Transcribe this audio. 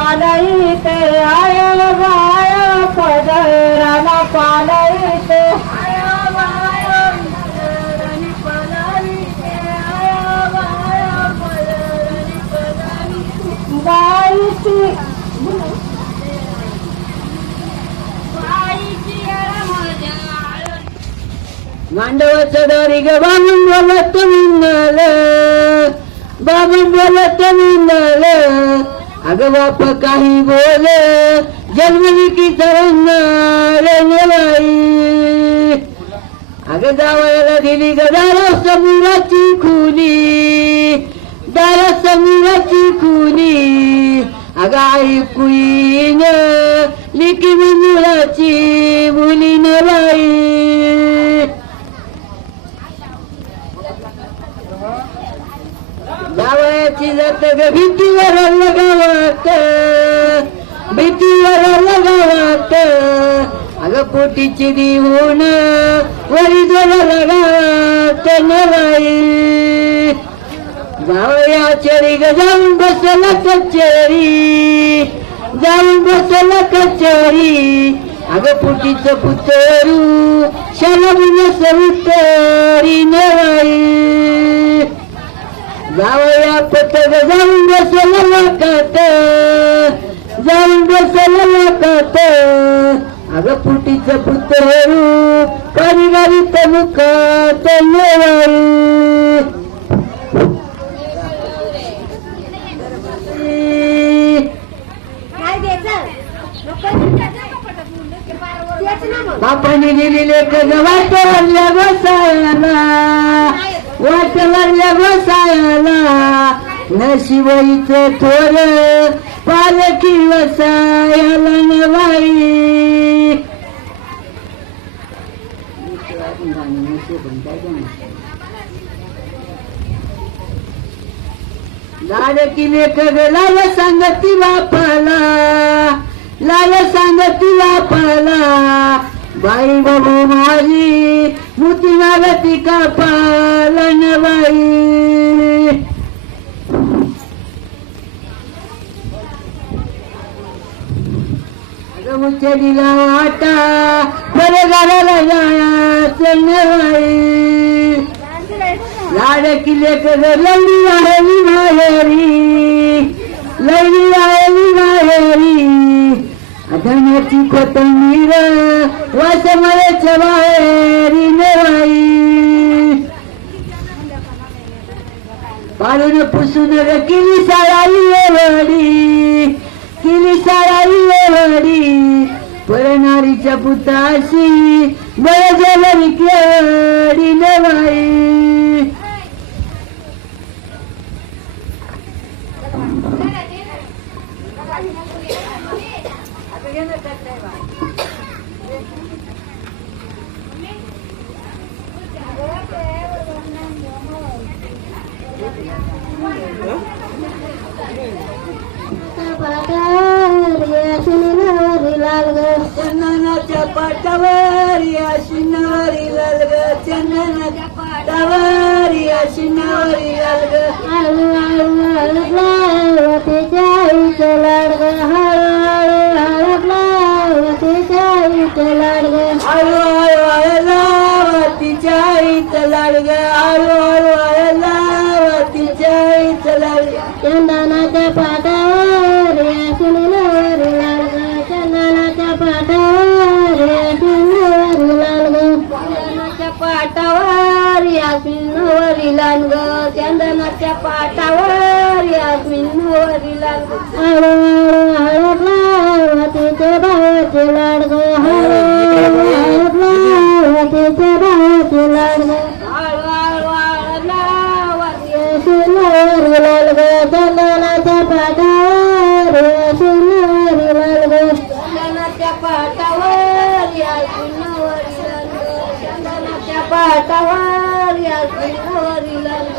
पालईते आया बाया पदराला पालईते आया बाया पदरानी पालईते आया बाया पदरानी पालईते बाईची मांडवाचं दोरी ग बाबून बोलत मिळाल बाबून बोलत मिळाल अगं बाप काही बोल जन्मली की तरंगाई अगं जावयाला दिली ग दारा समुराची खुली दारा समुराची खुली अगं आई कुईन लिखी मुलाची मुली न बाई जावयाची जात ग भीतीवर लगावत भीतीवर लगावत अगं पोटीची दिवून वरी जोर लगावत नवाई जावया चेरी ग जाऊन बसला कचेरी जाऊन बसला कचेरी अगं पोटीचं पुतरू शलबून सवितरी नवाई जावया पतग जाऊन बसला लाकात जाऊन बसला लाकात अगं फुटीचं पुतरू कारीगारीत मुखात बापाने दिलेले कग वाटवल्या बसायला वाटवल्या बसायला नशिबाईचं थोर पालखी वसायला नवाई लाडकी लेखक लाल सांगती बापाला लाल सांगती बापाला बाई बाबू माझी मोती नागती का पालन बाई मुचडीला वाटा बरे गाड्याला जायचं बाई लाडकी लेकर लवली आहे माहेरी लवली आहे माहेरी धनाची कोथंबीर वासमळ्याच्या बाहेरी नवाई पाडून पुसून किली साळाली वडी किली साळाली वडी परनारीच्या पुताशी बळजलरी केडी नवाई चंदनाच्या पाटावर या शिनावरी लाल ग चंदनाच्या पाटावर या शिनावरी लाल ग हळू हळू हळदलावतीच्या आईचं लाड ग हळू हळू हळदलावतीच्या आईचं लाड ग हळू हळू हळदलावतीच्या आईचं लाड ग हळू हळू हळदलावतीच्या आईचं लाड चंदनाच्या पाटावर या शिनावरी लाल ग चंदनाच्या पाटावर या शिनावरी लाल ग चंदनाच्या पाटावर या शिनावरी लाल ग चंदनाच्या पाटावर या शिनावरी लाल ग हळू हळू हळदलावतीच्या भावाचे लाड ग हळू हळदलावतीच्या भावाचे लाड ग हळू हळू हळदलावतीच्या शिनावरी लाल ग चंदनाच्या पाटावर या शिनावरी लाल ग चंदनाच्या पाटावर या शिनावरी लाल ग चंदनाच्या पाटावर या शिनावरी लाल ग